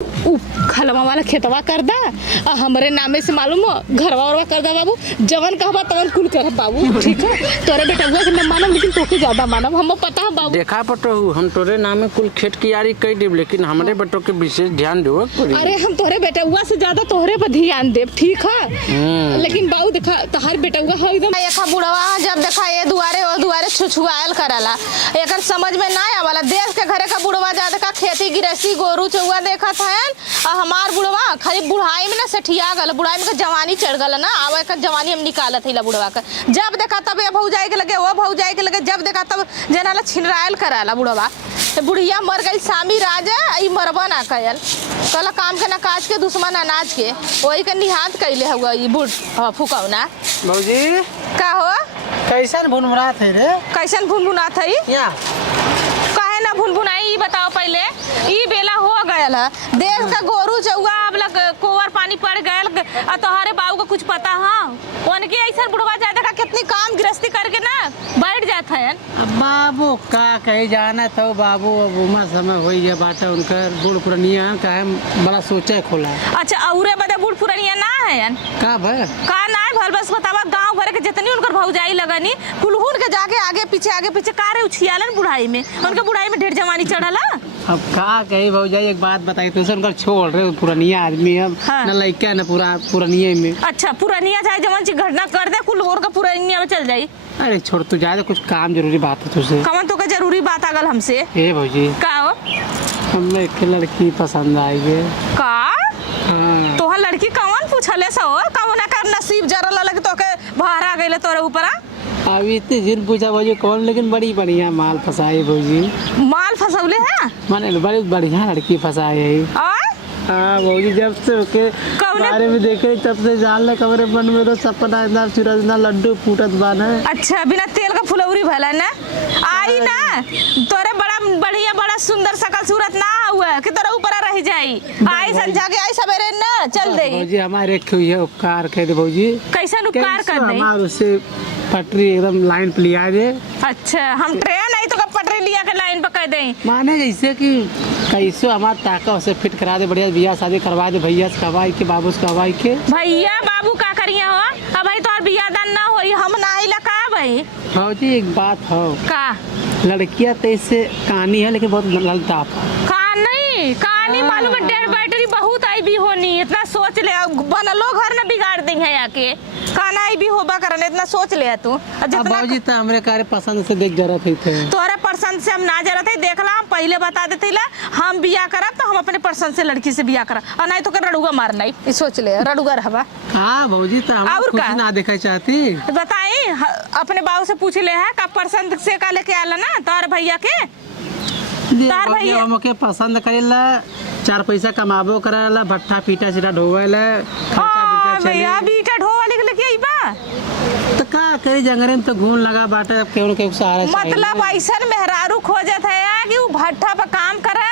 खलवा वाला खेतवा कर दा और हमरे नामे से मालूम हो घरवा वरवा कर दा बाबू। जवन कहबा तवन कुल करब बाबू, ठीक है। तोरे बेटवा के न मानब लेकिन तोके ज्यादा मानब, हम पता है बाबू। देखा पटो हम तोरे नामे कुल खेत की यारी कर देब, लेकिन हमारे बेटों के विशेष ध्यान देव। अरे हम तोरे बेटवा से ज्यादा तोहरे पर ध्यान देब, ठीक है। लेकिन बाबू देखा तहार बेटवा है एकदम एक बुढ़वा जब देखा ये दुआरे और दुआरे छुछुआल करला, एकर समझ में ना आवाला। देश के घरे का बुढ़वा ज्यादा का खेती गृहस्थी गोरू चौवा देखा था और हमार बुढ़वा खाली बुढ़ाई में ना सठिया गल, बुढ़ाई में जवानी चढ़ गल ना। आवे का जवानी हम निकालत है बुढ़वा का, जब देखा तब ये भौ जाए के लगे, वो भौ जाए के लगे, जब देखा तब जनाला छिनरायल कराला बुढ़वा। बुढ़िया मर गई सामी राजा, आई मरबा ना कयल कल काम के ना काज के दुश्मन अनाज के, वही के निहात कैले हुआ ई बुढ़ फुकौना। भौजी का हो कैसन भुनभुनात है रे? कैसन भुनभुनात है? या काहे ना भुनभुनाई बताओ पहले। ई बेला हो गयल है, देश का गोरू चौवा अब लग कोवर पानी पड़ गयल और तोहरे बाबू को कुछ पता है? उनके ऐसा बुढ़वा जाता का कितनी काम गृहस्थी करके ना बैठ जाता है। अब बाबू का कहे जाना तो बाबू अब उम्र समय हो गया बाटा उनकर बूढ़ पुरानिया काहे बड़ा सोचे खोला। अच्छा औरे बदे बूढ़ पुरानिया ना है का भाई का ना भल बस बतावा गांव भरे के जितनी उनकर भौजाई लगनी कुलहुन के जाके आगे पीछे कारे उछियालन बुढ़ाई में, उनके बुढ़ाई में ढेर जवानी चढ़ला। अब का कही भौजाई एक बात बताई तो उनकर छोड़ रहे पुरानिया आदमी अब हाँ। न लड़का न पुरानिया में। अच्छा पुरानिया चाहे जवन चीज घटना कर दे कुल और का पुरानिया में चल जाई। अरे छोड़ तू जा, कुछ काम जरूरी बात है तुझसे। कमन तो का जरूरी बात आगल हमसे। ए भौजी का हो हमें एक लड़की पसंद आई है। का हाँ। तोहर लड़की कौन पूछले सो कौन कर नसीब जरल लगे तो के भारा गइले तोरे ऊपर। अभी इतने जिन पूछा भौजी कौन, लेकिन बड़ी बढ़िया माल फंसाई भौजी। माल फसौले है माने बड़ी बढ़िया लड़की फंसाई है। और हाँ भौजी जब से ओके कौने? बारे में देखे तब से जान ले कमरे मन में तो सपना इतना चिरजना लड्डू फूटत बाना। अच्छा बिना तेल का फुलौरी भला ना आई ना तोरे बड़ा बढ़िया बड़ा सुंदर सकल सूरत ना हुआ कि तोरे ऊपर रह जाई। आई संझा के आई सवेरे ना चल दे। भौजी हमारे एक हुई है उपकार कह दे भौजी। कैसा उपकार कर दे? हमारे उससे पटरी एकदम लाइन पे लिया दे। अच्छा हम ट्रेन आई तो कब पटरी लिया के लाइन पर कर दे। माने जैसे कि कैसे हमारे टाका उसे फिट करा दे, बढ़िया बियाह शादी करवा दे, भैया से कहवाई के बाबू से कहवाई के। भैया बाबू का करिया हो अब भाई तोहर बियाह दान ना होई हम ना आइला का भाई। भौजी एक बात हो, का लड़कियां तो इससे कहानी है लेकिन बहुत ललताप है। कहानी मालूम है डेढ़ बैटरी बहुत आई भी होनी, इतना सोच ले बनलो घर न बिगाड़ दी है आके खाना आई भी होबा करने इतना सोच ले तू। अब भौजी तो हमरे कार्य पसंद से देख जरूरत है थे। तोहरे पसंद से हम ना जरूरत है देखला हम पहले बता देते ला हम बियाह करब तो हम अपने पसंद से लड़की से बियाह करब और नहीं तो कर रडुगा मारना ही सोच ले रडुगा रहबा। हाँ भौजी तो हम और कुछ का? ना देखा चाहती। बताई अपने बाबू से पूछ ले है का पसंद से का लेके आला ना तोहर भैया के। तार भैया हमके पसंद करेला, चार पैसा कमाबो करेला, भट्ठा पीटा सीटा ढोवेला, खर्चा बिर्चा चले। भैया बीटा ढो वाले के लेके आईबा तो का करे जंगरे में तो घूम लगा बाटा केहू के सहारा चाहिए। मतलब ऐसा मेहरारू खोजत है कि वो भट्ठा पर काम करे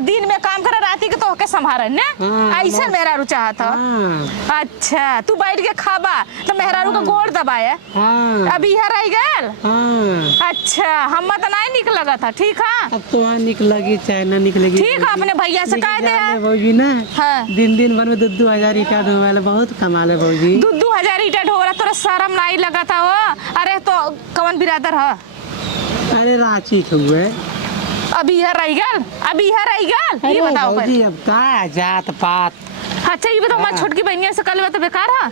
दिन में काम करे राती के तो के संभारे ना। हाँ, ऐसा मेहरारू चाहत हो। हाँ, अच्छा तू बैठ के खाबा तो मेहरारू का गोड़ दबाए हाँ, अभी यहाँ रह गए। हाँ। अच्छा हम तो नहीं निक लगा था ठीक है। अब तो वहाँ निकलेगी चाहे ना निकलेगी। ठीक है अपने भैया से कह दे भौजी ना हाँ। दिन भर में 2,000 ईटा ढोवेला, बहुत कमाले भौजी। 2,000 ईटा ढोरा तोरा शर्म नहीं लगा था वो। अरे तो कौन बिरादर है? अरे रांची के हुए अभी यहाँ रह गए ये बताओ पहले। भौजी अब का जात पात। अच्छा ये बताओ हमारी छोटकी बहनिया से कल तो बेकार है।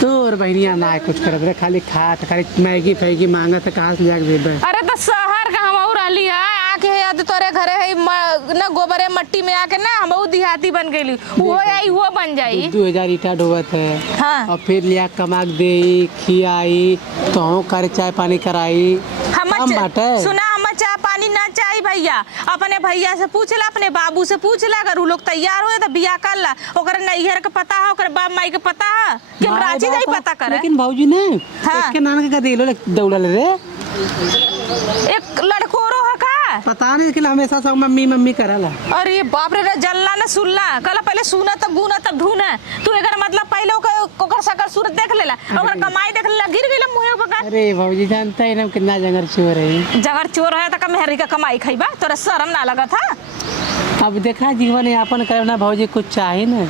तोर बहनिया ना कुछ करत रे, खाली खात खाली मैगी फैगी मांगत कहाँ से जाके देबे। अरे तो शहर का हम रहली है आके याद तोरे घरे है ना गोबरे मट्टी में आके ना हम देहाती बन गई वो आई वो बन जाई। 2,000 ईटा ढोवत है हाँ। और फिर लिया कमा दे खियाई तो करे चाय पानी कराई। हम बाटे सुना हम चाय पानी ना चाहिए भैया अपने भैया से पूछ ला अपने बाबू से पूछ ला अगर वो लोग तैयार हुए तो बियाह कर ला। ओकर नैहर के पता है ओकर बाप माई के पता है कि हम रांची नहीं पता करे। लेकिन भौजी ने हाँ। इसके नाम के दिलो दौड़ल रे एक लड़कोरो है का पता नहीं कि हमेशा सब मम्मी मम्मी करला। अरे बाप रे जलना न सुनला कल पहले सुना तब गुना तब ढूंढा तू एकर मतलब पहले ओकर सकल सूरत देख लेला ओकर कमाई देख लेला गिर गेला मुंह पर अरे भौजी जानता है ना कितना जंगल चोर है। जगर चोर है तो मेहरी का कमाई खाइबा, तोरा शर्म ना लगा था? अब देखा जीवन यापन करना भौजी कुछ चाहिए ना,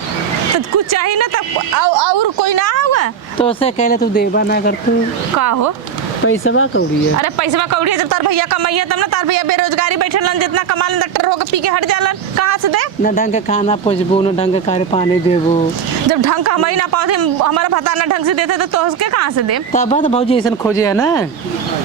तो कुछ चाहिए ना, तब और कोई ना हुआ तो उसे कहले तू देवा ना कर तू का हो? पैसा कौड़ी है। अरे पैसा कौड़ी जब तार भैया कमाइए तब ना, तार भैया बेरोजगारी बैठलन, जितना कमालन डॉक्टर होकर पी के हट जालन, कहाँ से दे? न ढंग के खाना पोछबो न ढंग के कार्य पानी देबो। जब ढंग का हमारी ना पाते, हमारा भता ना ढंग से देते तो उसके कहाँ से दे? तब तो भौजी ऐसा खोजे है ना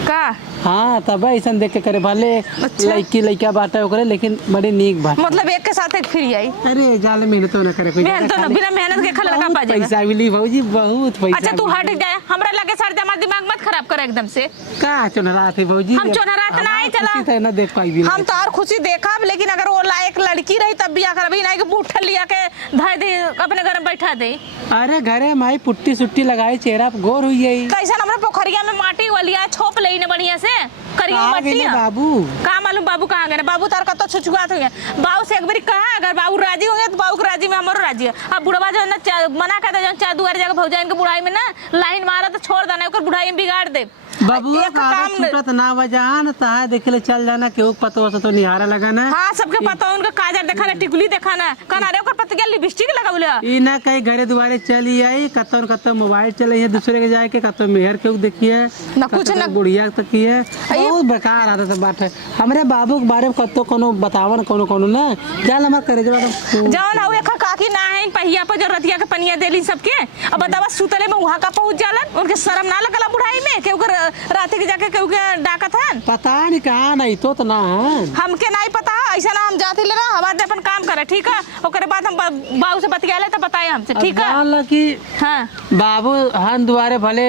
का? हाँ तब ऐसा देख के करे भले अच्छा। लड़की लड़का बाटा करे लेकिन बड़ी नीक बात। मतलब एक के साथ एक फ्री आई? अरे जाले मेहनत ना करे कोई, मेहनत तो बिना मेहनत के खा लगा पा जाएगा। पैसा मिली भौजी बहुत पैसा। अच्छा तू हट जाए, हमरा लगे सर दे, हमारा दिमाग मत खराब कर एकदम से। का चुनरा थे भौजी? हम चुनरा ना ही चला, खुशी ना देख पाई भी हम तो और खुशी देखब, लेकिन अगर वो लायक लड़की रही तब बियाह करबी, नहीं कि बूठल लिया के धाय दे अपने घर में बैठा दे। अरे घरे माई पुट्टी सुट्टी लगाई चेहरा पे गोर हुई है। कैसा हमरा पोखरिया में माटी वलिया छोप लेई ने बढ़िया से करिया कहाँ मट्टी गए है। बाबू? का मालूम बाबू कहाँ गए? बाबू तार कतो छुछुआत हो गया। बाबू से एक बारी कहा, अगर बाबू राजी होंगे तो बाबू के राजी में हमारो राजी है। अब बुढ़वा जो है ना मना कर दे, जो चार दुआर जगह भौजाइन के बुढ़ाई में ना लाइन मारा तो छोड़ देना, ओकर बुढ़ाई में बिगाड़ दे। बाबू एक काम छूटत ना बजान ता देखे ले चल जाना केहू पतो तो निहारा लगा ना। हाँ सबके पता, उनका काजल देखा ना, टिकुली देखा ना, कनारे ओकर पता क्या लिपस्टिक लगावले। ई ना कहीं घरे दुआरे चली आई, कतो न कतो मोबाइल चले है दूसरे के जाके, कतो मेहर के देखिए ना कुछ ना बुढ़िया तक की है। बहुत बेकार आता सब बात है। हमरे बाबू के बारे में कतो कोनो बतावन कोनो कोनो ना जाल हम करे जब जवन हवे काकी ना है पहिया पर जो रतिया के पनिया देली सबके। अब बतावा सुतले में वहां का पहुंच जालन, उनके शर्म ना लगला बुढ़ाई में के ओकर राती के जाके केहू के डाकत हन? पता नहीं कहाँ नहीं तो ना है। हमके नहीं पता, ऐसा ना हम जाते ले ना, हमारे अपन काम करे ठीक है, ओकरे बाद हम बाबू से बतिया ले तो बताए हमसे ठीक है। जान ला कि हाँ बाबू हन दुआरे भले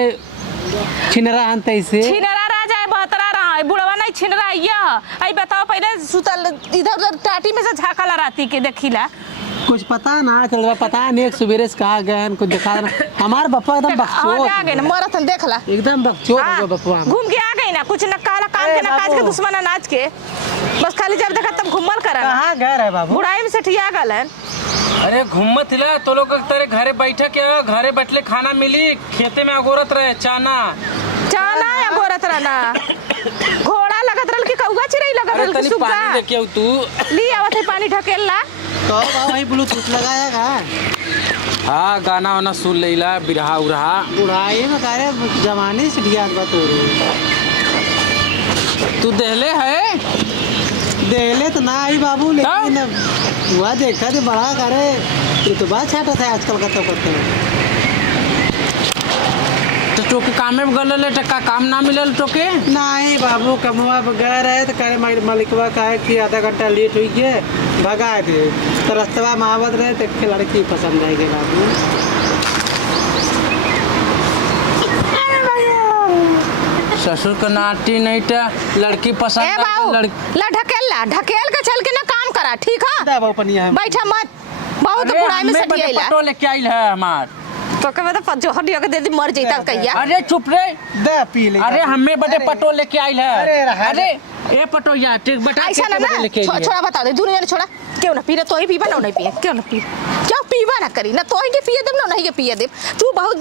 छिनरा हन तैसे छिनरा रह जाए बहतरा रहा है, बुढ़वा नहीं छिनरा ये आई। बताओ पहले सुतल इधर उधर टाटी में से झाकला राती के देखिला, कुछ पता ना चल रहा, पता नहीं एक सुबेरे से कहा गए हैं कुछ दिखा रहा। हमार बप्पा एकदम बकचोद आ गए ना मरत हन देखला, एकदम बकचोद हाँ, हो गया बप्पा। घूम के आ गई ना, कुछ न कहला काम के ना काज के, दुश्मन अनाज के, बस खाली जब देखा तब घूमल करा। कहाँ गए रहे बाबू? बुढ़ाई में सठिया गलन। अरे घूमत हिला तो लोग तेरे घरे बैठे के घरे बैठले खाना मिली, खेते में अगोरत रहे चाना या गोरत रहना, घोड़ा लगत रहल कि कौवा चिरई लगत रहल कि तनी सुग्गा? पानी लेके आऊ तू। ली आवत है पानी ढकेल ला। तो बाबू वही ब्लूटूथ लगाया का? हाँ गाना वाना सुन लेला, बिरहा उरहा। बुढ़ाई में करे जमाने से ढियात बात हो रही। तू देहले है? देले तो ना आई बाबू, लेकिन वह देखा थे बड़ा करे ये तो बात छाटा था आजकल का तो करते हैं। तो टोके कामे में गल ले टक्का काम ना मिलल टोके? नहीं बाबू कमवा गए रहे तो करे मालिकवा कहे कि आधा घंटा लेट हुई है भगा दे, तो रस्तवा में आवत रहे तो एक लड़की पसंद आएगी बाबू। ससुर का नाटी नहीं था लड़की ए पसंद बाबू लड़की। ला ढकेल के चल के ना काम करा ठीक है, दा बाबू पनिया है। बैठा मत, बहुत अरे बुढ़ाई में हमें सटिया बड़े पटो लेके आइल है हमार। तो कहे तो जो हड्डियों के दे दी मर जइता कहिया। अरे चुप रे, दा पी ले। अरे हमें बड़े पटो लेके आइल है। अरे रहा अरे ए पटो यार ठीक बता ऐसा ना ना छोड़ा बता दे, दूर छोड़ा क्यों ना पी, तो ही पीवा ना नहीं पिए, क्यों ना पी, क्यों पीवा ना करी ना, तो ही के पिए देब ना नहीं के पिए देब। तू बहुत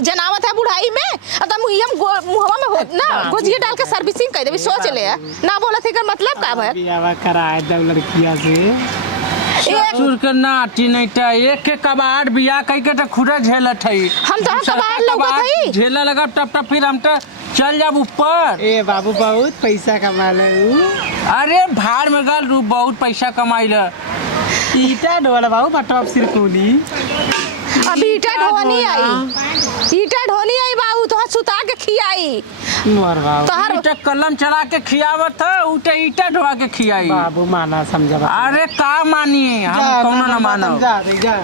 जनावत है बुढ़ाई में, अतः मुहवा में हो ना गोजिए डाल के सर्विसिंग कर देबी, सोच ले ना बोला थी कर मतलब का है। बियाह कराए दो लड़किया से ससुर के नाटी नहीं था, एक के कबाड़ बिया कई के तो खुदा झेलत है। हम तो कबाड़ लौकत हई, झेला लगा तब तब फिर हम तो चल जाब ऊपर। ए बाबू बहुत पैसा कमा ले। अरे भाड़ में गल रू बहुत पैसा कमाइल। ईटा ढोल बाबू बटॉप सिरकोनी। अब ईटा ढोनी आई बाबू, तो सुता के खियाई मोर बाबू तोहर ईटा कलम चढ़ा के खियावत है, उठे ईटा ढोआ के खियाई। बाबू माना समझा। अरे का मानिए हम कौनो ना मानो। जा दे जा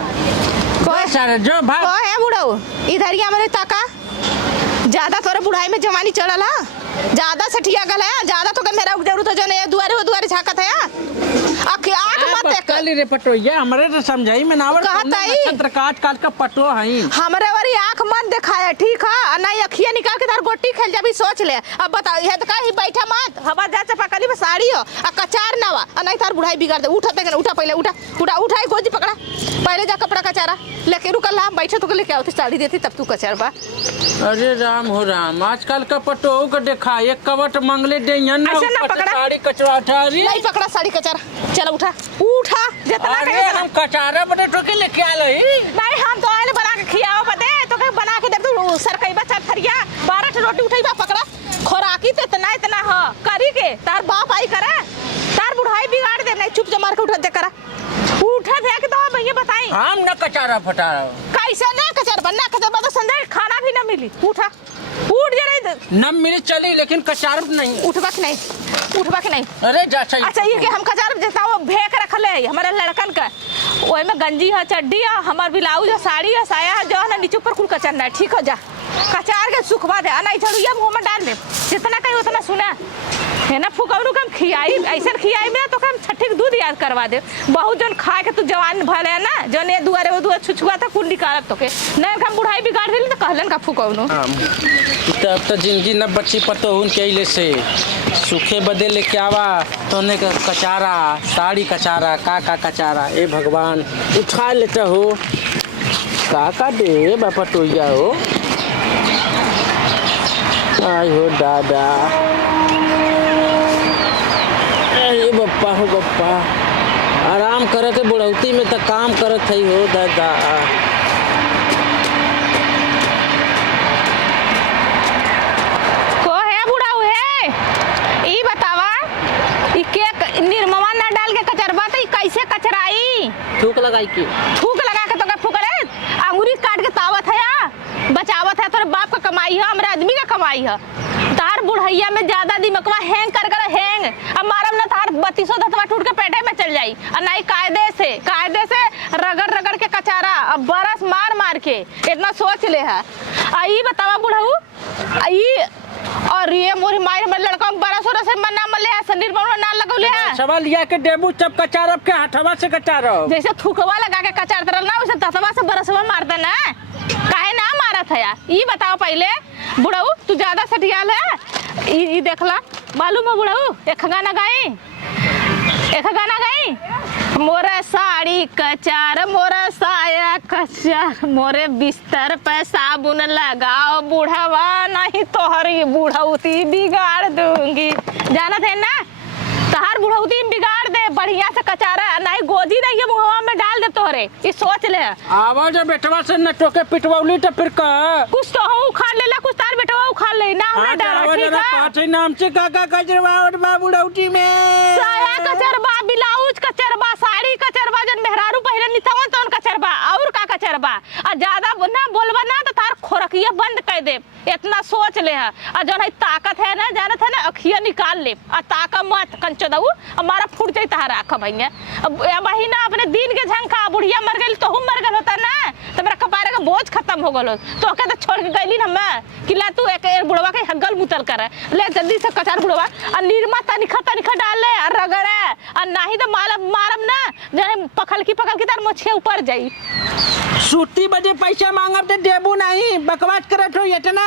सारे जो भाग है बुढ़ऊ इधर ही हमारे ताका, ज्यादा तोरे बुढ़ाई में जवानी चढ़ल है, ज्यादा सठिया गल है, ज्यादा तो मेरा जरूरत है जो नहीं दुआरे झाकत है। आंख मत देख कल रे पटो ये हमरे तो समझाई में नावर कहत हई। नक्षत्र काट काट का पटो हई। हमरे वाली आंख मत दिखाया ठीक है, नहीं अखिया निकाल के तार गोटी खेल जाबी, सोच ले। अब बताओ ये तो कहीं बैठा मत, हवा जा चपाकली में साड़ी हो आ कचार ना वा, नहीं तार बुढ़ाई बिगाड़ दे। उठा पहले उठा उठा उठा गोजी पकड़ा पहले जा कपड़ा कचारा लेके रुकल ला बैठे तो लेके आओ साड़ी देती तब तू कचरबा। अरे राम हो राम, आजकल का पटोह का देखा एक कवट मंगले दे ऐसे ना पकड़ा। साड़ी कचरा उठा रही। नहीं पकड़ा साड़ी कचरा, चल उठा उठा जितना अरे कहे हम कचारा बटे टोके लेके आ लई। नहीं हम तो आले बना के खियाओ बदे तो के बना के दे तू सरकईबा चार थरिया 12 रोटी उठईबा पकड़ा खोराकी तो इतना ह करी के तार बाप आई करे तार बुढ़ाई बिगाड़ दे। नहीं चुप जमार के उठा दे करा उठा दे के तो भैया बताई हम न कचारा फटा कैसे ना कचर बनना कचर बना संजय खाना भी ना मिली। उठा उठ जा न मिली चली लेकिन कचार नहीं। उठबा के नहीं। अरे जा चाहिए। अच्छा ये कि हम कचार देता वो भेक रखले हमारे लड़कन का ओए में गंजी है चड्डी है हमार ब्लाउज है साड़ी है साया है जो है ना नीचे ऊपर कुल कचरना है। ठीक हो जा कचार के सुखवा दे नहीं झड़ुया मुंह में डाल दे जितना कहीं उतना सुना है ना फुकौरू कम खियाई ऐसा खियाई में तो कम छठी के दूध याद करवा दे। बहुत जन खा के तू जवान भले है ना जो ने दुआरे वो दुआ छुछुआ था कुल निकालत तो के नहीं हम बुढ़ाई बिगाड़ दिली तो कहलन का फुकौनु। तब तो जिंदगी न बच्ची पटोहन के अइले से सूखे बदे लेके आवा तो ने कचारा साड़ी कचारा का कचारा। ए भगवान उठा लेता हो का दे बापा टोइया हो। आय हो दादा ये बप्पा हो बप्पा आराम करत है बुढ़ौती में तो काम करत है हो दादा। को है बुढ़ा है ई बतावा ई के निर्मवा ना डाल के कचरबा तो ई कैसे कचराई। थूक लगाई की थूक लगा के तो का फुकरे अंगूरी काट के तावत है बचावत है तोरे बाप का कमाई है हमरे आदमी का कमाई है। तार बुढ़ैया में ज्यादा दिमकवा हैंग कर हैंग अब मारम ना तार 3200 धतवा टूट के पेटे में चल जाई और नहीं कायदे से रगड़ के कचारा अब बरस मार के इतना सोच ले है। आई बतावा बुढ़ऊ आई और ये मोरी मार में लड़का 1200 से मना मले है संदीर बनो ना लगौले है सवाल लिया के देबू तब कचारब के हथवा से कचारब जैसे थूकवा लगा के कचार तरल ना वैसे ततवा से बरसवा मारता ना काहे ना मारत है यार। ये बताओ पहले बुढ़ऊ तू ज्यादा सटियाल है ये देखला मालूम है बुढ़ऊ एक गाना गाई मोरे साड़ी कचार मोरे साया कचार मोरे बिस्तर पे साबुन लगाओ बुढ़वा नहीं तोहरी बुढ़ौती बिगाड़ दूंगी। जानत है ना तहार बुढ़ौती बिगाड़ दे बढ़िया से कचारा नहीं गोजी नहीं ये मुहवा में डाल दे तोहरे ये सोच ले। आवाज बेटवा से न टोके पिटवौली तो फिर का कुछ तो हूँ उखाड़ लेला कुछ तार बेटवा उखाड़ ले ना हमरा डर ठीक है। पाछे नाम से काका कचरवा और बाबू बुढ़ौती में साया कचरबा ब्लाउज कचरबा साड़ी कचरबा जन मेहरारू पहले नितवन तवन कचरबा और का कचरबा आ ज्यादा ना बोलबा ना तो तार खोरकिया बंद कर दे इतना सोच ले है। और जौन है ताकत है ना जानत है ना अखिया निकाल ले और ताका मत कंचो दऊ हमारा फूट जाई तहारा आँख भैया वही ना अपने दिन के झंखा बुढ़िया मर गई तो मर गल होता ना तो मेरा कपारे का बोझ खत्म हो गलो तो के तो छोड़ के गईली ना मैं कि ला तू एक बुढ़वा के हगल मुतल कर ले जल्दी से कचार बुढ़वा और निरमा तनिखा डाल ले और रगड़े और नहीं तो मारम ना जने पकड़ की तार मोछे ऊपर जाई। सूती बजे पैसा मांगब तो देबू नहीं बकवास करत हो इतना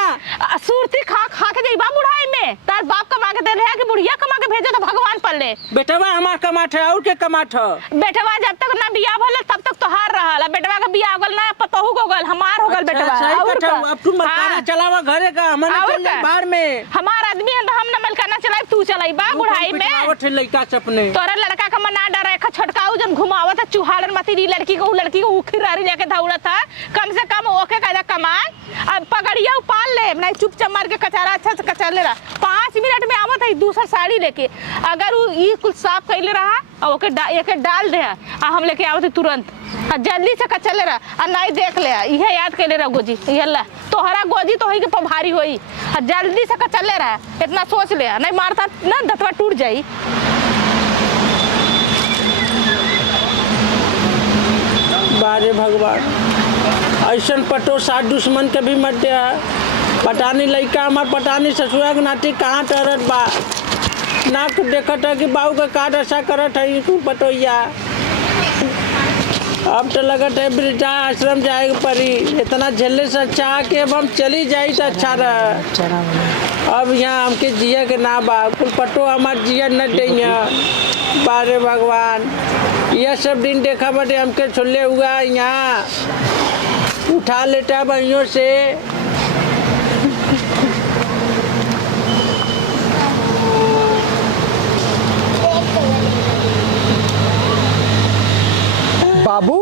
सूरती खा के जाइबा बुढ़ाई में तार बाप कमा के दे रहे कि बुढ़िया कमा के भेजो तो भगवान पर ले। बेटवा हमार कमाट है और के कमाट है बेटवा जब तक ना बियाह भले तब तक तोहार रहल बेटवा का बियाह होगल ना पतोहू होगल हमार होगल बेटवा और अब तू मलकाना चलावा घरे का हमन चल बाहर में हमार आदमी है तो हम ना मलकाना चलाई तू चलाइबा बुढ़ाई में आवत है लइका सपने तोरा लड़का का मना डर है छोटकाऊ जन घुमावत चूहाड़न मती लड़की को उखी रारी लेके दौड़त है कम से कम ओके कायदा कमाए अब पगड़िया पाल ले नहीं चुपचाप मार के कचारा अच्छा से कचर ले रहा 5 मिनट में आवत है दूसरा साड़ी लेके अगर वो ये कुछ साफ कैले रहा और ओके एक डाल दे आ हम लेके आवत तुरंत जल्दी से कचर ले रहा और नहीं देख ले यह याद कैले रहा गोजी यल्ला तोहरा गोजी तो ही के भारी होई जल्दी से कचर ले रहा इतना सोच ले नहीं मारता ना दतवा टूट जाई। बारे भगवान ऐसन पटो साथ दुश्मन के भी मत दे पटानी लइका हमार पटानी ससुरा के नाती कहाँ टरत बा ना कुछ देखत है कि बाबू का काट ऐसा करत है तू पटोइया अब तो लगत है वृद्धा आश्रम जाए परी इतना झेलने से अच्छा कि अब हम चली जाई तो अच्छा रहा। अब यहाँ हमके जिया के ना बा कुल पटो हमार जिया न दे बारे भगवान यह सब दिन देखा बटे हमके छोले हुआ यहाँ उठा लेता भाइयों से। बाबू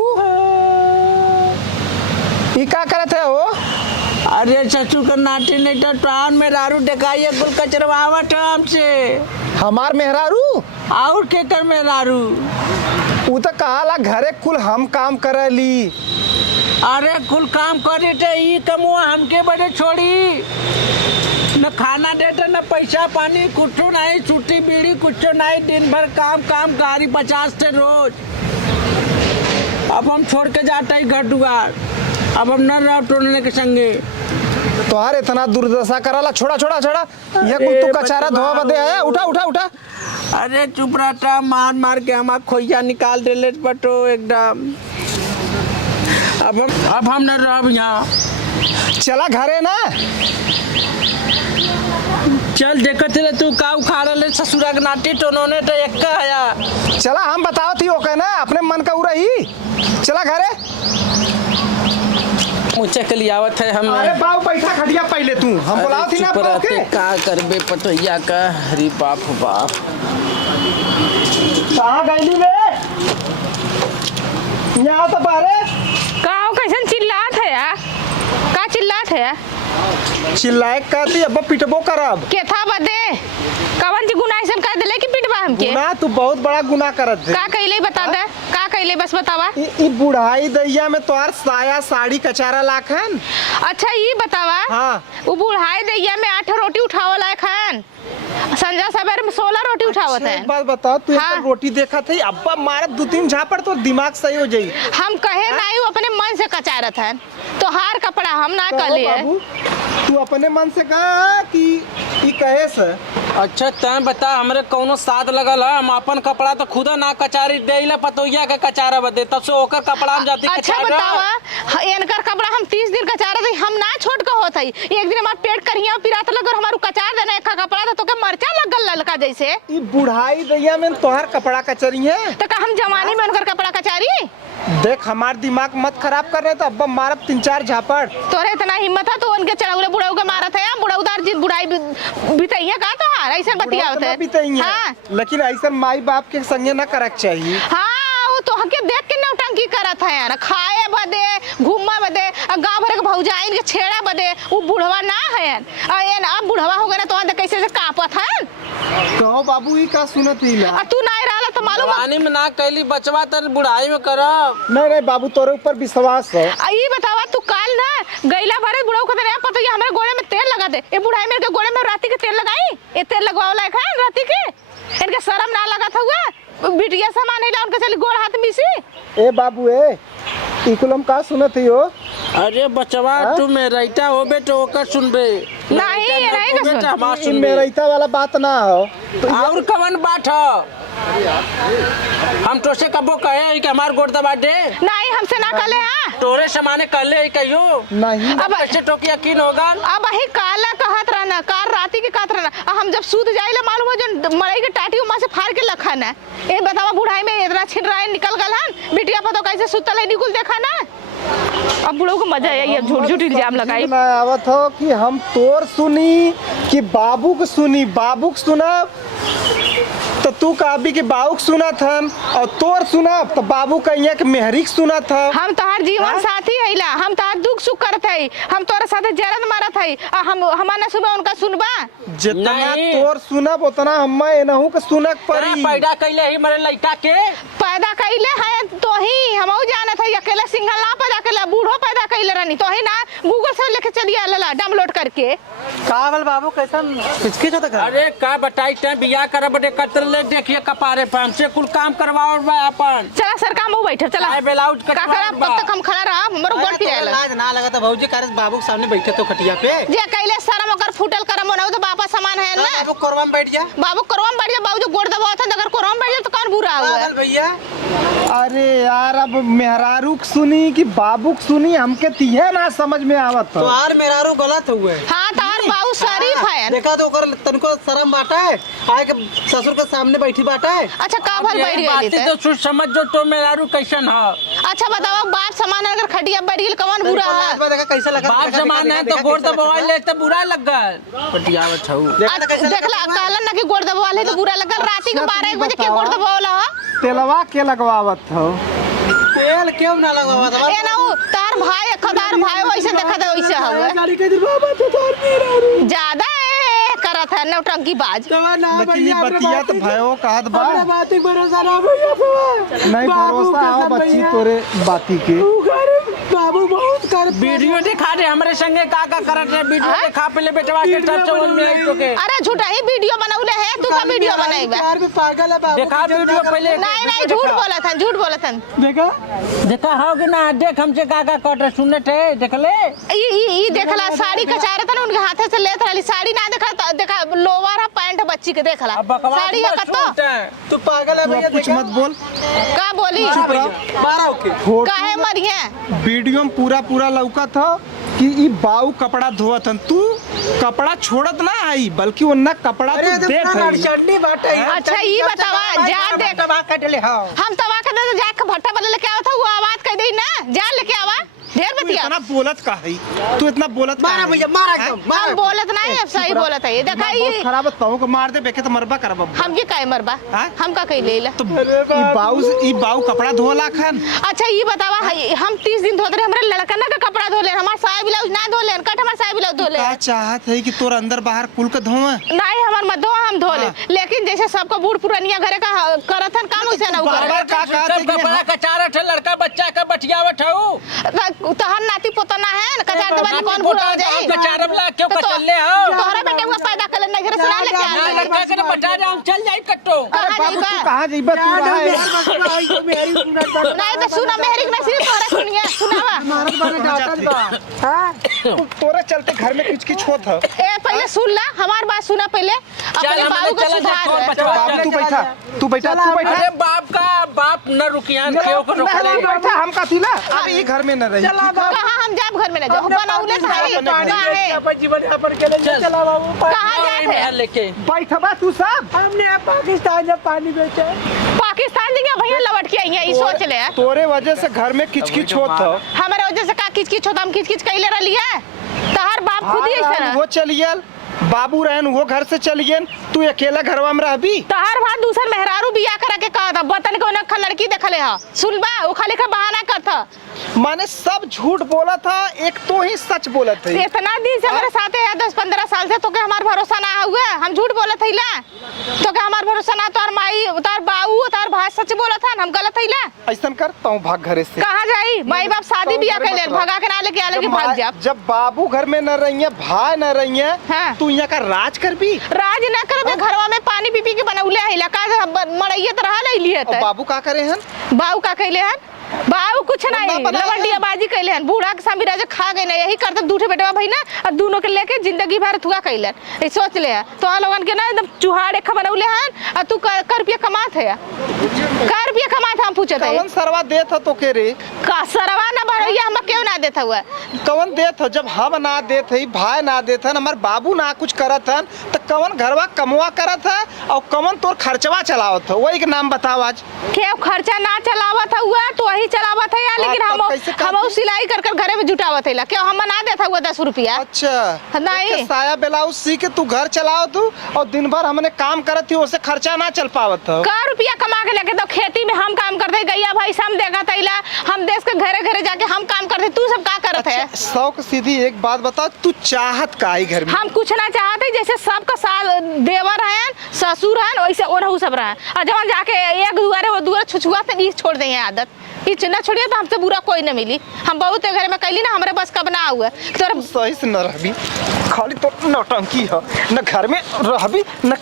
ये का करत है वो? अरे चचू का नाटी नहीं तो टाउन में दारू डकाइए कुल कचरवावट हमसे। हमार मेहरारू और के कर में दारू। उ तो कहाला घरे कुल हम काम करली। अरे कुल काम करे थे ई कमुआ हमके बड़े छोड़ी न खाना देते न पैसा पानी कुछ नहीं छुट्टी बीड़ी कुछ नहीं दिन भर काम काम गाड़ी 50 थे रोज। अब हम छोड़ के जाते ही घर दुआर। अब हम न रह टोलने के संगे। तोहार इतना दुर्दशा करला। छोड़ा छोड़ा छोड़ा ये कुल तू कचारा धोआ बदे है। उठा उठा उठा। अरे चुप रहता मार मार के हमारा खोइया निकाल दे ले बटो एकदम। अब हम न रह यहाँ। चला घरे ना। चल देखते ले तू का उखाड़ ले ससुरा के नाटी तो उन्होंने तो एक का आया। चला हम बताओ थी ओके ना अपने मन का उरा ही। चला घरे। मुझे के लिए आवत है हम। अरे बाबू बैठा खटिया पहले तू हम बुलाओ थी ना चुप रहते ओके। का करबे पतोहिया का। हरी बाप बाप कहाँ गईली बे? यहाँ तो बारे काओ कैसन चिल्लात है या? का चिल्लात है या? चिल्लाए कहती अब पिटबो करब। के था बदे कवन जी गुनाह ऐसन कर देले कि पिटवा हमके? गुनाह तू बहुत बड़ा गुनाह करत है। का कइले बता दे, का कइले बस बतावा। ई बुढ़ाई दैया में तोहार साया साड़ी कचारा लाखन। अच्छा ये बतावा। हाँ। वो बुढ़ाई दैया में 8 रोटी उठावल है खान। संजा सवेरे में 16 रोटी उठावत अच्छा, है। एक बात बताओ तू हाँ। एक रोटी देखा थी अब्बा मारत 2-3 झापड़ तो दिमाग सही हो जाई। हम कहे नहीं वो अपने मन से कचारत है। तो हार कपड़ा हम ना कहो कले है। बाबू तू अपने मन से कहा कि ई कहे से। अच्छा तैं बता हमरे कौनो साथ लगल है हम अपन कपड़ा तो खुदा ना कचारी देला पतोहिया के कचारा बदे तब से ओकर कपड़ा हम जाती अच्छा कचारा। बतावा इनकर कपड़ा हम 30 दिन कचार दे हम ना छोट के होत है। एक दिन हमार पेट करिया पिरात लग और हमारू कचार देना एक कपड़ा तो के मरचा लगल ललका जैसे। ई बुढ़ाई दैया में तोहार कपड़ा कचरी है। तो का हम जवानी में उनकर कपड़ा कचारी? देख हमार दिमाग मत खराब कर रहे तो अब्बा मारब 3-4 झापड़। तोरे इतना हिम्मत है तो उनके चढ़ाउले बुढ़ाऊ के मारत है या बुढ़ाउदार जी बुढ़ाई बितैया का तो हार ऐसे बतियावत है। हाँ लेकिन ऐसा माई बाप के संगे ना करक चाहिए। हाँ वो तो हके देख के नौटंकी करत है यार खाए बदे घूमा बदे गांव भर के भौजाइन के छेड़ा बदे वो बुढ़वा ना है यार अब बुढ़वा हो गए ना तो कैसे से कापत है। कहो बाबू ई का सुनत ही ना। तू ना रहला तो मालूम जवानी में ना कैली बचवा तर बुढ़ाई में करब। नहीं नहीं बाबू तोरे ऊपर विश्वास है। ये बतावा तू काल ना गैला भरे बुढ़ाऊ को तेरे पता ये हमारे गोड़े में तेल लगा दे। ये बुढ़ाई मेरे के गोड़े में राती के तेल लगाई। ये तेल लगवाओ लायक है राती के। इनके शर्म ना लगा था हुआ बिटिया सामान है उनके चली गोड़ हाथ मिसी। ए बाबू ए इकुलम का सुनत ही हो? अरे बचवा तू मेरैता होबे तो ओकर सुनबे नहीं, ये नहीं का सुन। हमार ई सुनबे। मेरैता वाला बात ना हो। और कवन बात हो हम तो से कबो कहे कि हमार गोड़ दबा दे। नहीं हमसे ना कले हाँ। तोरे समाने कले कहियो नहीं अब कैसे तो की यकीन होगा। अब वही काला कहत रहना कार राती के कहत रहना हम जब सूत जाइले मालूम हो जो मड़ई के टाटी उमा से फाड़ के लखन है। ए बतावा बुढ़ाई में इतना छिन रहा है निकल गल हन बिटिया पतो कैसे सुतल है निकुल देखा ना। अब बुढ़ऊ को मजा आई ये झूठ झूठ इल्जाम लगाई। ना आवत हो कि हम तोर सुनी कि बाबू के सुनी। बाबू के सुनब तो तू कहबी कि बाबू के सुनत हम और तोर सुनब तो बाबू कहिए कि मेहरी के सुनत हम। हम तोहार जीवन साथी हैला हम तोहार दुख सुख करत है हम तोरे साथे जरद मारत है हम हमारा सुबह उनका सुनबा। जितना नहीं। तोर सुनब उतना हम्मा एनहू के सुनक पड़ी। पैदा कैले ही मरे लड़का के पैदा कैले है तो ही हमहू जानत है अकेले सिंगल ना पैदा कैले बूढ़ो पैदा कैले रहनी तो ही ना गूगल से लेके चलिए आला डाउनलोड करके। कावल बाबू कैसन किचकिच होता कर। अरे का बताई ते बियाह करब बटे कतर ले देखिए कपारे पे हमसे कुल काम करवाओ बा अपन। चला सर काम हो बैठे चला आए ब्लाउज का कटवा करब तब तक हम खड़ा रहा हमरो गोड़ पिराला। लाज ना लगा तो भौजी कार बाबू के सामने बैठे तो खटिया पे। जे कैले शर्म ओकर फूटल करम ना तो वापस सामान है ना। बाबू कोरवा में बैठ जा। बाबू कोरवा में बैठ जा बाबू जो गोड़ दबाव था अगर कोरवा में बैठ जा तो कौन बुरा हुआ। पागल भैया अरे यार अब मेहरारू के सुनी कि बाबू के सुनी हमके तिहे ना समझ में आवत तो हो। यार मेरारू गलत हुए। हाँ तार बाबू शरीफ खायन देखा तो ओकर तनको शर्म बाटा है आए के ससुर के सामने बैठी बाटा है। अच्छा का भर बैठ यही बात गई है तो सोच समझ जो तो मेरारू कैसन है। अच्छा बताओ बाप समान अगर खटिया बैठ गेल कौन बुरा है? देखा कैसा लगा बाप समान है तो गोड़ दबावल ले तो बुरा लग गल पटियावत हूँ। देखला कहलन ना कि गोड़ दबावल है तो बुरा लगल। राती के 12-1 बजे के गोड़ दबावल ह? तेलवा के लगवावत हो। तेल क्यों ना लगावा था? ए ना उ तार भाई खदार भाई वैसे देखा था वैसे हवे गाड़ी के दिन बाबा तो तार नहीं ज्यादा करत है नौटंकी बाज। लेकिन ये बतिया तो भयो कहत बा अपना बात ही भरोसा ना भैया तो नहीं भरोसा हो बच्ची तोरे बाती के। बाबू बहुत कर वीडियो दिखा दे हमरे संगे का करत है वीडियो दिखा पहले बेटवा के सब समझ में आई तो के अरे झूठा ही वीडियो बनौले है तू का वीडियो बनाईबा? यार भी पागल है बाबू। देखा वीडियो पहले नहीं झूठ बोला था झूठ बोला था। देखा देखा हो कि ना देख हमसे का कर सुनत है देख ले ई देखला साड़ी कचारे था ना उनके हाथे से लेत रहली साड़ी ना देखा देखा लोवर है पैंट बच्ची के देखला अब बकवास साड़ी है मत कतो सुनते हैं। तू पागल है तू भैया। अब कुछ मत बोल। का बोली चुप रह। मारा ओके काहे मरिए? वीडियो में पूरा लौका था कि ई बाऊ कपड़ा धोवत हन। तू कपड़ा छोड़त ना आई बल्कि उन्ना कपड़ा अरे तू देत है। चंडी बाटा है। अच्छा ई बतावा जा देख तबाह कर ले हां। हम तवा के दे जाके भट्टा वाले लेके आवा था वो आवाज कह दी ना जा लेके आवा ढेर तू बतिया। इतना बोलत का है? तू इतना बोलत का मारा है? भैया मारा एकदम हम मारा। बोलत नहीं अब सही बोलत है ये देखा बहुत ई खराब ताऊ को मार दे बेके तो मरबा करबा। हम ये काहे मरबा हाँ? हम का कह लेला। तो ई बाऊ कपड़ा धोला खान। अच्छा ये बतावा हम 30 दिन धोते रहे हमारे लड़का ना का कपड़ा धोले हमार साया ब्लाउज ना धोले कट हमार साया ब्लाउज धोले का चाहत है कि तोर अंदर बाहर कुल के धोवे? नहीं हमार मत धो हम धोले हाँ। लेकिन जैसे सबका बूढ़ पुरानिया घरे का करत हन काम वैसे ना बार बार का कहत है सब कि कपड़ा कचारत है लड़का बच्चा का बटियावत हूँ तहन नाती पोता ना है कचार देबा तो कौन बुरा हो जाई? कचारब ला क्यों तो कचल्ले हो तोहरा बेटे को पैदा कर लेना घर से ना लेके ना आ लड़का के बता दे हम चल जाई कट्टो अरे कहाँ बाबू तू जाइबा? कहाँ जाइबा? तू रहा है नहीं तो सुना मेहरिक ना सिर्फ तोरा सुनिए सुनावा तोरा चलते घर में किच होत है। ए पहले सुन ला हमार बात सुना पहले अपने हम बाबू को चला जा, सुधार छोड़ है। बचवा। बाबू तू बैठा अरे बाप का बाप न रुकियान क्यों को रोक ले बैठा हम का थी ना अब ये घर में न रही। कहाँ हम जाब घर में ना जाओ बनाउले थाई कहाँ जीवन यापन के लिए चला बाबू। जात है? लेके बैठबा तू सब। हमने पाकिस्तान जब पानी बेचे पाकिस्तान जी के भैया लौट के आई है ई सोच ले तोरे वजह से घर में किच होत है। हमारे वजह से का किच होता हम किच कैले रहली है तहार बाप खुद ही ऐसे ना वो चलियल बाबू रहन वो घर से चलियन तू अकेला घरवा में रहबी। तहार भात दूसर मेहरारू बिया करा के कहा था बतन को ना लड़की देखले हा सुन बा वो खाली का बहाना करता माने सब झूठ बोला था एक तो ही सच बोला था। इतना दिन से हमारे साथ है 10-15 साल से तो के हमार भरोसा ना हुआ हम झूठ बोला था तो के हमार भरोसा ना तार माई तार बाऊ तार भाई सच बोला था हम गलत थैला। ऐसा करता हूँ भाग घरे से। कहाँ जाई माई बाप शादी बिया कैले भगा के ना लेके आले कि भाग जा। जब बाबू घर में न रही है भाई न रही है हाँ। तू यहाँ का राज कर भी। राज ना करबे घरवा में पानी पी के बनौले है का मड़ैया तरह ले लिए और बाबू का करे हन? बाऊ का कैले हन बाऊ कुछ नहीं लवंडिया बाजी कैले हन बूढ़ा के सामी राजा खा गए ना यही करते दूठे बेटवा भाई ना और दोनों के लेके जिंदगी भर थुआ कैले ये सोच ले तो आ लोगन के ना एकदम चुहाड़ एक बनौले हन और तू कर रुपया कमात है कर रुपया कमात हम पूछत है कौन सरवा देत हो तो के रे? का सरवा ना भरैया हम क्यों ना देता हुआ कौन देत हो जब हम ना देत है भाई ना देत हन हमार बाबू ना कुछ करत हन तो कौन घरवा कमवा करत है और कौन तोर खर्चवा चलावत हो वही के नाम बताओ आज। के खर्चा ना चलावत हुआ तो वही चलावत है लेकिन तब हम कैसे करती? हम सिलाई कर घरे में जुटावत है क्यों हम ना देता हुआ 10 रुपया। अच्छा नहीं। एक साया ब्लाउज सी के तू घर चलाओ तू और दिन भर हमने काम करत थी उससे खर्चा ना चल पावत हो। का रुपया कमा के लेके तो खेती में हम काम करते गैया भाई हम देखा तैला हम देश के घरे घरे जाके हम काम करते तू सब का करत है। शौक सीधी एक बात बता तू चाहत का आई घर में? हम कुछ ना चाहते जैसे सबका साल देवर है ससुर है वैसे ओनहु सब रहे और जब जाके एक दुआरे वो दुआरे छुछुआ तो नहीं छोड़ देंगे आदत ये चिन्ना छोड़िए तो हमसे बुरा कोई न मिली हम बहुत घर में कैली ना हमारे बस कब ना हुआ तो सही से न रहबी खाली तो नौटंकी है न घर में रहबी न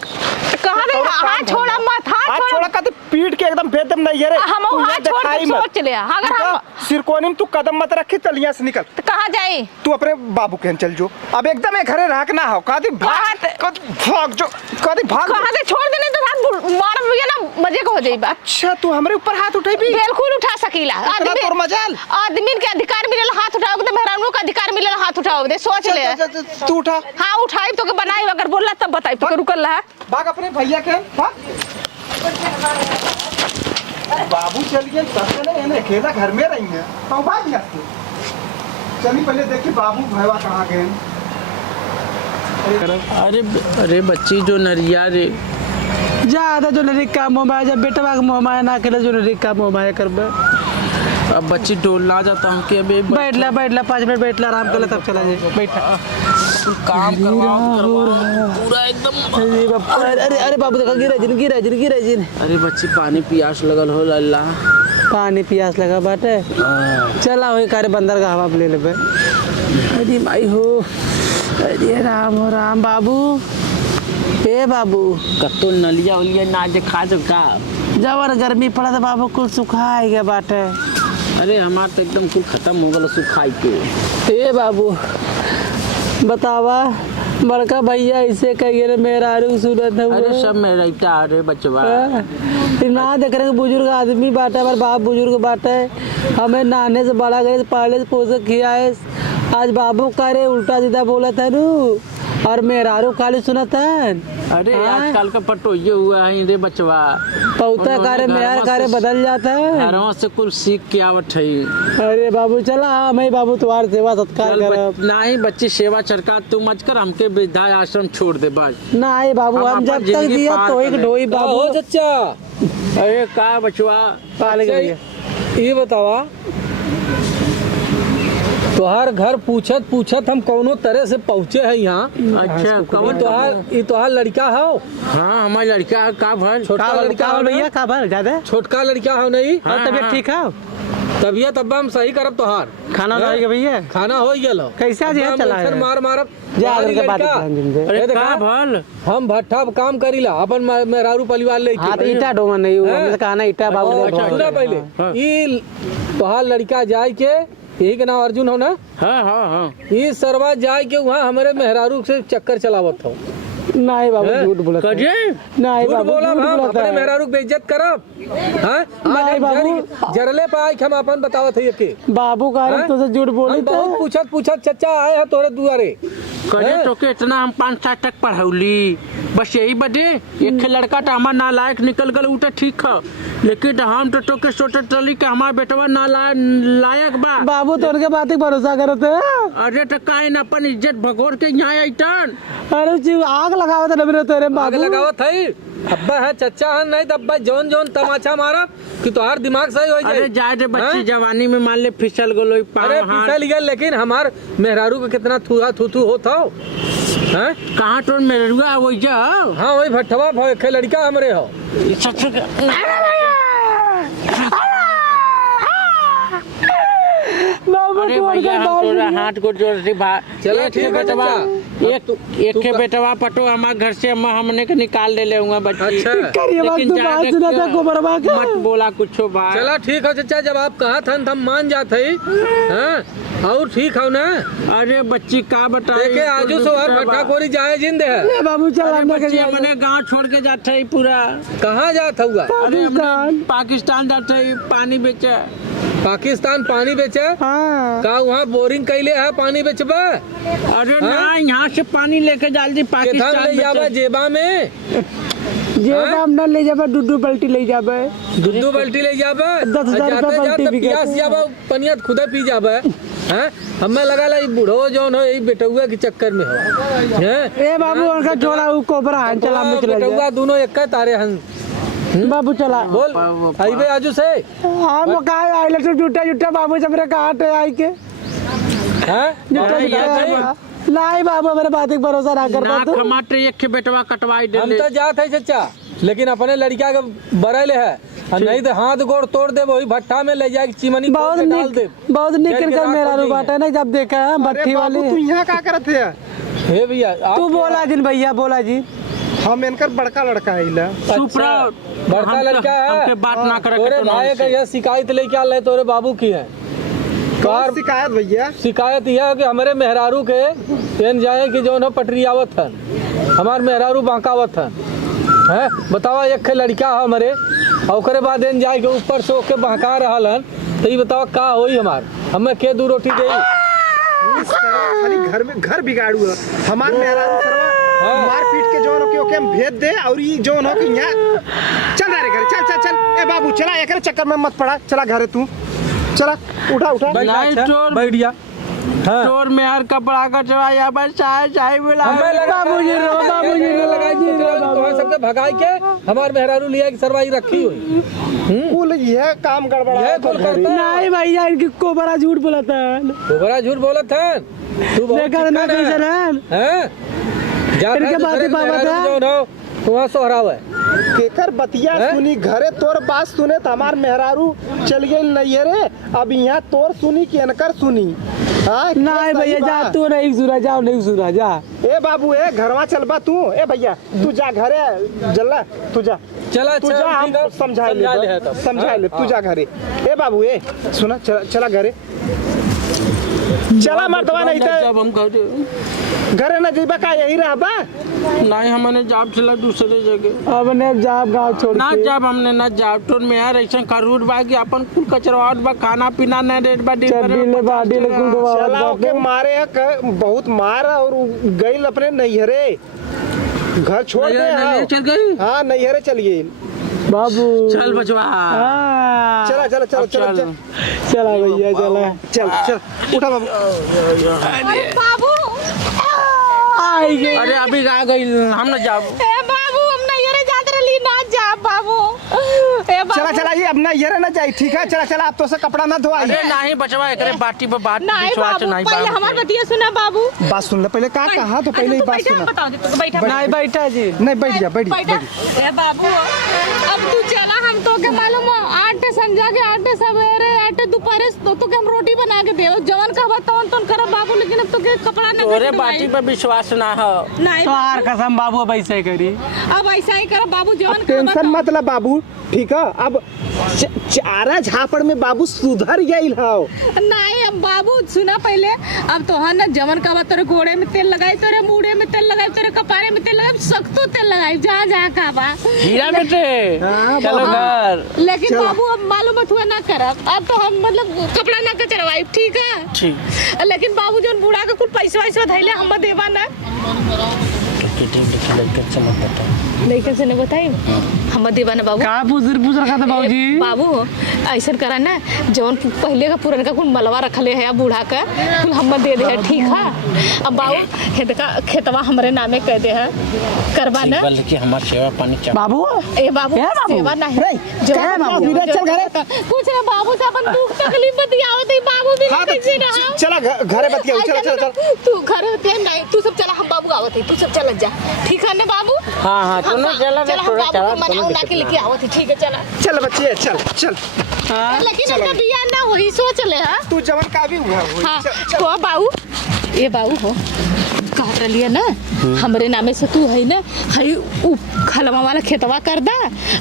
कहाँ दे हाथ छोड़ा मत हाथ छोड़ा कहते पीट के एकदम भेद दम नहीं है रे हम तू यहाँ हाथ छोड़ दिखाई के मत। सोच लिया अगर ठीक है? हम सिरकोनी में तू कदम मत रखी चल यहाँ से निकल। तो कहाँ जाए तू अपने बाबू के यहाँ चल जो अब एकदम घरे रह के ना हो कहती कहाँ भाग जो कहती भाग कहाँ से छोड़ देने तो हाथ मार भैया ना मजे को हो जाएगा। अच्छा तू हमरे ऊपर हाथ उठाई भी बिल्कुल उठा सकीला इतना तोर मजाल आदमी के अधिकार मिलेला हाथ उठाओगे तो मेहरानों का अधिकार मिलेला हाथ उठाओगे सोच ले। तू उठा हाँ उठाई तो के बनाई अगर बोलला तब बताई तो के रुकल रहा। भाग अपने भैया के भाग। बाबू चल गए सबसे नहीं है अकेला घर में रही है तो भाग यहाँ से चली पहले देखी बाबू भैया कहाँ गए। अरे अरे बच्ची जो नरिया रे ज्यादा जो नरी का मोबाइल जब बेटा का मोबाइल ना खेले जो नरी का मोबाइल करबे। अब बच्ची डोलना जाता हूँ कि अभी बैठ ला 5 मिनट बैठ ला आराम कर ले तब चला जाए बैठा। काम करवाओ पूरा एकदम। अरे अरे बाबू देखा गिरा जिन। अरे बच्ची पानी प्यास लगल हो लल्ला। पानी प्यास लगा बाटे चला वही कार्य बंदर का हवा ले लेबे। अरे भाई हो अरे राम हो राम बाबू ए बाबू कतो नलिया उलिया ना जे खा जो का। जबर गर्मी पड़ा था बाबू कुल सुखाई गया बाटे। अरे हमार तो एकदम कुल खत्म हो गल सुखाई के। ए बाबू बतावा बड़का भैया ऐसे कहिए रे मेरा आरू सूरत है। अरे सब में रहता अरे बचवा। ना देख रहे बुजुर्ग आदमी बाटे हमारे बाप बुजुर्ग बाटे हमें नहाने से बड़ा करे पाले से पोसे खियाए। आज बाबू का रे उल्टा सीधा बोला था नू और मेहरारू खाली सुना था। अरे आजकल का पटो ये हुआ है रे बचवा। पौता कार्य मेहर कार्य बदल जाता है। घरों से कुल सीख के आवत है। अरे बाबू चला मैं बाबू तुम्हारी सेवा सत्कार कर नहीं बच्ची सेवा चरका तू मत कर हमके वृद्धा आश्रम छोड़ दे बस। नहीं बाबू हम जब तक दिया तो एक ढोई बाबू चचा। अरे का बचवा पाले के भैया ये बतावा तोहार घर पूछत हम कौनो तरह से पहुँचे है यहाँ। अच्छा कौन तोहार लड़का हो। हाँ हमारा लड़का है का भर छोटका लड़का हो भैया का भर ज्यादा छोटका लड़का हो नहीं। हाँ, तबियत हाँ। ठीक है तबियत अब हम सही करब तोहार खाना लाएगा भैया खाना हो गया कैसे आज यहाँ चला है? मार मारब जा तोहारी के बात लड़का। ध्यान दे। अरे ए का देखा, भल हम भट्ठा काम करीला अपन मेहरारू परिवार लेके। हाँ तो ईटा डोमा नहीं हुआ मैंने कहा ना ईटा बाबू ने अच्छा ढोआ सुना दिया। पहले ई तोहार लड़का जाए के यही के नाम अर्जुन हो ना। हाँ हाँ हाँ ई सरवा जाए के वहाँ हमारे मेहरारू से चक्कर चलावत हो। नहीं बाबू हैं? झूठ बोला कजे नहीं झूठ बाबू बोला झूठ हम बोला अपने मेहरारू के बेइज्जत करब। हाँ नहीं बाबू। जरले पे आए हम अपन बतावत है के बाबू का हैं? तो से झूठ बोली हम बहुत पूछत चचा आए हैं तोरे दुआरे। कजे हैं? तो के इतना हम 5 साल तक पढ़ौली बस यही बदे एक लड़का तो हमार नालायक निकल गल उठे ठीक है लेकिन हम तो के सोचत रही कि हमार बेटवा नालायक बा। बाबू तो उनके बात ही भरोसा करते हैं। अरे तो काहे न अपन इज्जत भगोर के यहाँ अइतन। अरे जी आग लगावत है नबरे तेरे आग बाबू लगावत है अब्बा है चचा है नहीं तो अब्बा जौन जौन तमाचा मारब कि तोहार दिमाग सही हो अरे जाए। जाए रे बच्ची हैं? जवानी में मान ले फिसल गलो अरे फिसल गया लेकिन हमार मेहरारू का कितना थूहा थूथू होता हो। हैं? कहाँ तो मेरुआ वही जा हाँ वही भट्ठवा खे लड़का हमरे हो। अरे भैया हम तोरा हाथ को जोड़ दी बा। चलो ठीक है बेटवा चचा। एक के बेटवा पटो हमारे घर से हमने के निकाल दे ले हुआ बच्ची। अच्छा करिए बात लेकिन तो जा बात देख सुना के था गोबरवा का मत बोला कुछो बात। चला ठीक है चचा जब आप कहा था हम मान जाते हैं और ठीक हो ना। अरे बच्ची का बताए देखे आजू सोहर भट्ठा कोरी जाए जिंदे है। ए बाबू चल हमने बच्ची के अपने गांव छोड़ के जाते है पूरा। कहाँ जाता हुआ अरे हमने पाकिस्तान पाकिस्तान जाते है पानी बेचे। पाकिस्तान पानी बेचे हाँ का वहाँ बोरिंग कैले है पानी बेचबा अरे ना यहाँ से पानी लेके डाल दी केथन पाकिस्तान ले जाबा बेचे। जेबा में जे हम ना ले जाबे दूध बाल्टी ले जाबे दूध बाल्टी ले जाबा 10,000 रुपया बाल्टी बिके। पियास जाबा पनिया खुदा पी जाबा हैं हमें लगा ला बूढ़ो जौन हो यही बेटुआ के चक्कर में हो हैं ए बाबू उनका जोड़ा ऊ कोबरा हन चला में चला जा बेटुआ दोनों एक का तारे हन बाबू चला बोल हाईवे आजू से हम का आइले तो जुटा जुटा बाबू से मेरे काट आई के हैं जुटा अरे यार, जुटा नहीं बाबू मेरे बात एक भरोसा ना करता ना तू टमाटर एक के बेटवा कटवाई दे हम ले। तो जात है चचा लेकिन अपने लड़का के बरेले है और नहीं तो हाथ गोड़ तोड़ दे वही भट्ठा में ले जाके चिमनी बहुत खोल के डाल दे निक बहुत निक चल के इनका राख मेरा हो रू बाटा ना जब देखा है भट्टी वाली तू यहाँ क्या करत है हे भैया आप तू बोला जिन भैया बोला जी हम इनकर बड़का लड़का है इला। चुप रहो। बड़का लड़का है हमके बात ना करे तोरे भाई का यह शिकायत लेके आल है तोरे बाबू की है। कौन शिकायत भैया? शिकायत यह है कि हमारे मेहरारू के तेन जाए कि जो न पटरी आवत हन, हमार मेहरारू बांकावत हन है। बतावा एक लड़का है हमारे और ओकरे बाद एन जाए के ऊपर से ओके बहका रहल हन, तो ये बतावा का होई हमार, हमें के दू रोटी दे। खाली घर में घर बिगाड़ू है हमार मेहरारू सरवा मार पीट के जोन के ओके हम भेज दे और ये जोन हो कि यहाँ चल रे घर चल चल चल। ए बाबू चला एकरे चक्कर में मत पड़ा, चला घरे तू चला उठा उठा। नहीं चोर बैठ जा। हाँ। चोर में हर कपड़ा कचरा या बस चाय चाय मिला हमें लगा मुझे लगाई जी तो सबके भगाई के हमार मेहरारू लिया कि सरवाई रखी हुई। कुल यह काम गड़बड़ा ये है कुल करता है। नहीं भैया इनकी को बड़ा झूठ बोला था। तू बड़ा झूठ बोलत है। तू बहुत लेकर ना चिकन है। कैसे रहन? हैं? जा इनके दूसरे बातें बाबा मेहरारू था। जौन हो, वहाँ सोहराव है। केकर बतिया हैं? सुनी घरे तोर बात सुने त हमार मेहरारू चल गई नहीं रे। अब यहाँ तोर सुनी कि इनकर सुनी। हाँ नहीं भैया जा तू नहीं सुना, जाओ नहीं सुना जा। ए बाबू ए घरवा चलबा तू। ए भैया तू जा घरे जल्ला तू जा चला तू जा हम समझा ले समझा ले तू जा घरे। ए बाबू ए सुना चला घरे चला मर्दवा नहीं तो जब हम घर घरे न जीबा का यही रहबा। नहीं हमने जाब चला दूसरे जगह अब ने जाब गाँव छोड़ ना के जब हमने ना जाब तो में यार ऐसा करूर बा कि अपन कुल कचरवाट बा खाना पीना न रेट बा चड्डी ले बाडी ले कुल चला दबावत ओके बाटे। मारे है बहुत मार और गई अपने नैहरे घर छोड़ दे। हाँ। चल गई। हाँ नैहरे चल गई बाबू चल बचवा हाँ। चला चला चला अब चला चल। चल चला भैया चला। चल चल उठा बाबू। अरे बाबू आई गई। अरे अभी आ गई हम न जाब। ए बाबू हम नहीं रे जात रही ना जा बाबू। ए बाबू चला चला ये अब नैहरे न जाई ठीक है। चला चला अब तो से कपड़ा ना धोआई। अरे नहीं बचवा एकरे बाटी पे बात नहीं विश्वास बाबू नहीं पहले बा हमार बतिया सुना बाबू। बात सुन ले पहले का कहा तो पहले ही तू बात बैठा, सुना। बताओ तू बैठा नहीं बैठा जी। नहीं बैठ जा बैठ जा, बैठा। बैठ जा। ए बाबू अब तू चला हम तो के मालूम हो 8 समझा के 8 सवेरे 8 दोपहर तो के हम रोटी बना के देव जवन कहबा तवन तन करब बाबू। लेकिन अब तो के कपड़ा ना तोरे बाटी पे विश्वास ना हो। नहीं तो हार कसम बाबू अब ऐसे करी। अब ऐसा ही करब बाबू जवन कहबा टेंशन मत ले बाबू ठीक है। अब चारा झापड़ में बाबू सुधर गई हो। नहीं अब बाबू सुना पहले अब तो ना जवन कहबा तोरे गोड़े में तेल लगाई तोरे मुड़े में तेल लगाई तोरे कपारे में तेल लगाई सख्तो तेल लगाई जहाँ जहाँ कहबा। हीरा बेटे हाँ, चलो घर। लेकिन बाबू अब मालूम हुआ ना करब। अब तो हम मतलब कपड़ा ना कचरवाई ठीक है। ठीक लेकिन बाबू जौन बूढ़ा के कुल पैसा वैसा धैले हम देवा ना लेकिन से नहीं बताई हम देवा ना बाबू। कहाँ पूछ रखा था बाबूजी? बाबू ऐसा करा ना जौन पहले का पुरन का कुल मलवा रखले है बूढ़ा का कुल हम दे दे है ठीक है। अब बाबू खेतवा हमारे नामे कह दे है करवा ना बल कि हमार सेवा पानी चाहिए। बाबू ए बाबू क्या बाबू? सेवा नहीं क्या बाबू? चल घरे। कुछ ना बाबू से अपन दुख तकलीफ बतियावत है बाबू भी हाँ, तो कैसे रहा। चला घरे बतिया चला चला चल। तू घर होते नहीं तू सब चला हम बाबू आवत है तू सब चल जा ठीक है ना बाबू। हाँ हाँ तो ना चला रे चला हम थोड़ा बाबू चला को मनाऊ ना के लेके आवत है ठीक है चला। चल बच्चे चल चल लेकिन इनका बियाह ना होई सोच ले हां। तू जवन का भी हुआ हुई। हाँ चल, चल। तो बाबू ये बाबू हो कह रही ना हमरे नामे से तू है ना हई खलवा वाला खेतवा कर दा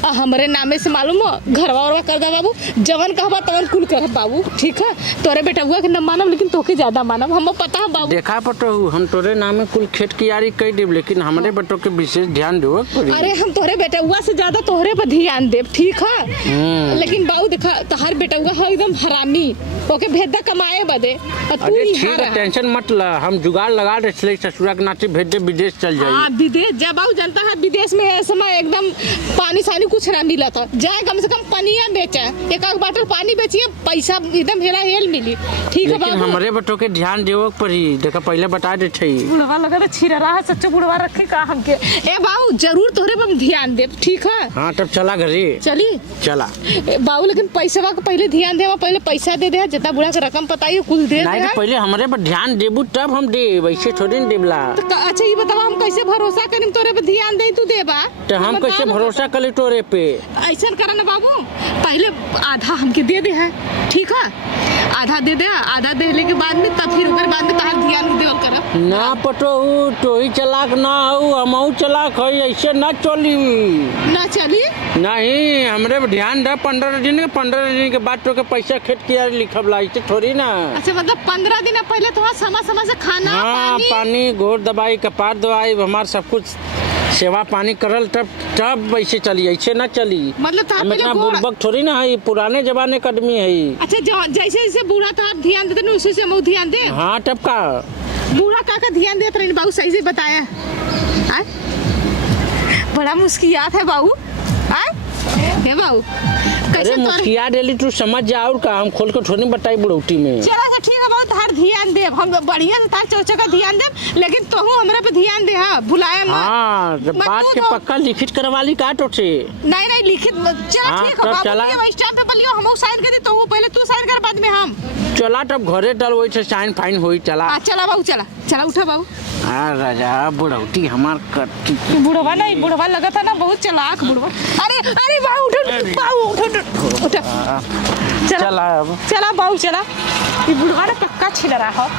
और हमरे नामे से मालूम हो घरवा वरवा कर दा बाबू जवन कहबा तवन कुल कर बाबू ठीक है। तोरे बेटा हुआ के न मानब लेकिन तोके ज्यादा मानब हम पता है बाबू। देखा पटो हम तोरे नामे कुल खेत की यारी कह देब लेकिन हमारे बटो के विशेष ध्यान देव पड़ी। अरे हम तोरे बेटा हुआ से ज्यादा तोहरे पर ध्यान देब ठीक है। लेकिन बाबू देखा तोहार बेटा हुआ है एकदम हरामी ओके भेदा कमाए बदे और तू अरे ही ठीक है टेंशन मत ला हम जुगाड़ लगा दे ससुरा के नाते भेज दे विदेश चल जाइए। हाँ विदेश जब बाबू जनता है विदेश में है समय एकदम पानी सानी कुछ ना मिला था जाए कम से कम पनिया बेचा एक बाटल पानी बेचिए पैसा एकदम हेला हेल मिली ठीक है लेकिन बाबू। हमारे बटो के ध्यान देव पड़ी देखा पहले बता दे बुढ़वा लगा तो छिरा रहा है सच्चो बुढ़वा रखे का हमके ए बाबू जरूर तोहरे पर ध्यान दे ठीक है। हाँ तब चला घरे चली चला। बाबू लेकिन पैसा का पहले ध्यान दे पहले पैसा दे दे जितना बुढ़ा का रकम पता ही कुल दे नहीं दे तो पहले हमारे पर ध्यान देबू तब हम दे वैसे थोड़ी न देबला। अच्छा ये बतावा हम कैसे भरोसा करें तोरे पे ध्यान दे तू देबा तो हम कैसे भरोसा करी तोरे पे? ऐसा करा ना बाबू, पहले आधा हमके दे दे है, ठीक है? आधा दे दे, आधा देने के बाद में तब फिर ओकर बाद में तहार ध्यान देवल करब ना पटोहू तो ही चलाक ना हो, हमहू चलाक है, ऐसे ना चली। ना चली। नहीं हमरे पे ध्यान दे, 15 दिन के बाद तो के पैसा खेत किया लिखब ला, ऐसे थोड़ी ना। अच्छा मतलब 15 दिन पहले तो समय से खाना हाँ पानी घोर दवाई कपार दवाई हमार सब कुछ सेवा पानी करल तब वैसे चली, ऐसे ना चली। मतलब तो हम इतना बुड़बक थोड़ी ना है, पुराने जमाने का आदमी है। अच्छा जैसे जैसे बूढ़ा तो आप ध्यान देते ना उसी से हम ध्यान दे। हाँ तब का बूढ़ा का ध्यान देते रहे बाबू, सही से बताया। आय? बड़ा मुस्कियात है बाबू। हे बाबू अरे कैसे मुखिया डेली तू समझ जा, और का हम खोल के थोड़ी बताई बुढ़ौती में। चला अच्छा ठीक है बहुत हर ध्यान दे, हम बढ़िया से तार चौचा का ध्यान दे, लेकिन तोहू हमरा पे ध्यान दे। हाँ भुलाया मत। हाँ जब मत बात तू के तो- पक्का लिखित करवा ली का तो से। नहीं लिखित चला हाँ, ठीक है तब बाबू चला। ये स्टाफ पे बलियो हम साइन कर दे, तोहू पहले तू साइन कर बाद में हम। चला तब घरे डल वही से साइन फाइन हुई चला। चला बाबू चला चला उठा बाबू। हाँ राजा बुढ़ौती हमार करती। बुढ़वा नहीं बुढ़वा लगा था ना बहुत चलाक बुढ़वा। अरे बाबू उठो उठो चला अब चला बाबू चला, ये बुढ़वा ना पक्का छिल रहा हो।